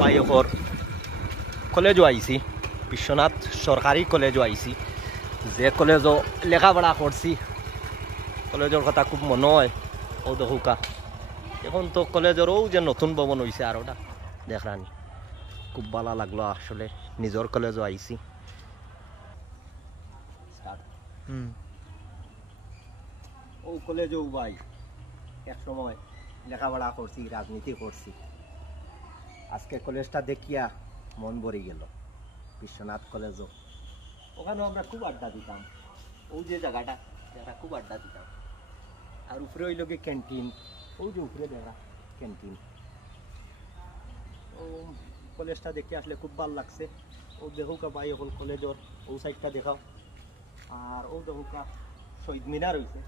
বাইকর কলেজও আইছি, বিশ্বনাথ সরকারি কলেজও আইছি, যে কলেজও লেখাপড়া করছি। কলেজের কথা খুব মনে হয়। ও দেখুকা এখন তো কলেজেরও যে নতুন ভবন হয়েছে আর ওটা দেখরানি খুব ভালো লাগলো। আসলে নিজের কলেজও আইছি। ও কলেজও ভাই এক সময় লেখাপড়া করছি, রাজনীতি করছি। আজকে কলেজটা দেখিয়া মন ভরে গেল। বিশ্বনাথ কলেজও, ওখানেও আমরা খুব আড্ডা দিতাম। ও যে জায়গাটা খুব আড্ডা দিতাম। আর উপরে হইল গিয়ে ক্যান্টিন, ও যে উপরে দেখা ক্যান্টিন। ও কলেজটা দেখে আসলে খুব ভালো লাগছে। ও দেখুকা ভাই এখন কলেজের ও সাইডটা দেখাও। আর ও দেখুকা শহীদ মিনার হয়েছে।